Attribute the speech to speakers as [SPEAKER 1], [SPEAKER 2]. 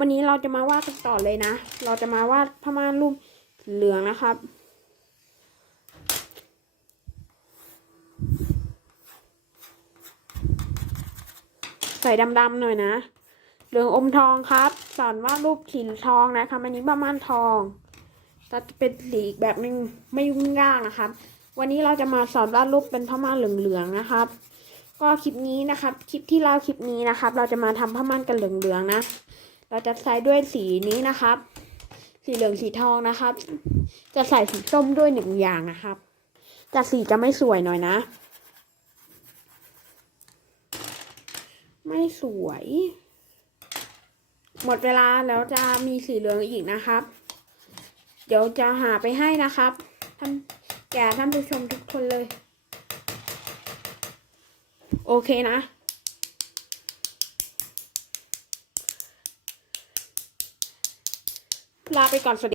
[SPEAKER 1] วันนี้เราจะมาวาดกันต่อเลยนะ เราจะมาวาดผ้าม่านรูปเหลืองนะครับ ใส่ดำๆหน่อยนะ เหลืองอมทองครับ สอนวาดรูปสีทองนะคะอันนี้ผ้าม่านทองจะเป็นสีอีกแบบหนึ่งไม่ยุ่งยากนะครับ วันนี้เราจะมาสอนวาดรูปเป็นผ้าม่านเหลืองๆนะครับ ก็คลิปนี้นะครับ คลิปที่เราคลิปนี้นะครับ เราจะมาทำผ้าม่านกันเหลืองๆนะ เราจะใส่ด้วยสีนี้นะครับ สีเหลืองสีทองนะครับ จะใส่สีส้มด้วยหนึ่งอย่างนะครับ แต่สีจะไม่สวยหน่อยนะ ไม่สวย หมดเวลาแล้วจะมีสีเหลืองอีกนะครับ เดี๋ยวจะหาไปให้นะครับท่านแก่ท่านผู้ชมทุกคนเลย โอเคนะ Clap it confidently.